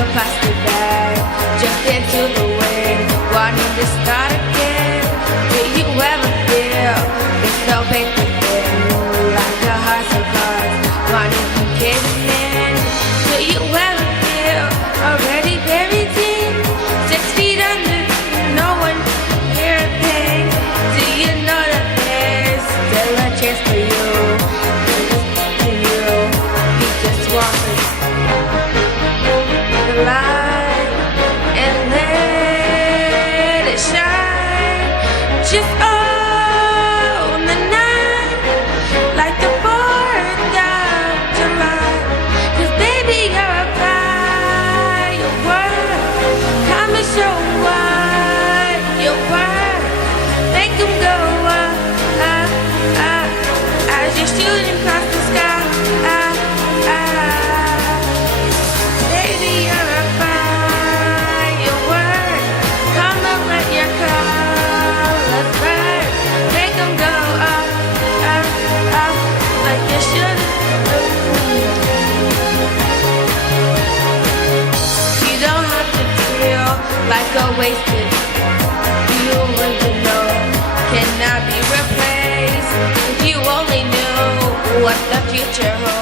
a plastic bag, jump into the wind, wanting to start again. Do you ever feel this so paper thin, like a house of cards, wanting to cave in? Do you ever feel already buried in 6 feet under, no one hear a thing? Do you know that there's still a chance for you? You just want the light and let it shine. Just own the night like the 4th of July. 'Cause baby, you're a firework. Come and show what you're worth. Make 'em go up, up, up as you're shooting across the sky. Baby, you're a firework. Come and let your colors burn. Make 'em go up, up, up like you should. You don't have to feel like a wasted. You original cannot be replaced. If you only knew what the future holds.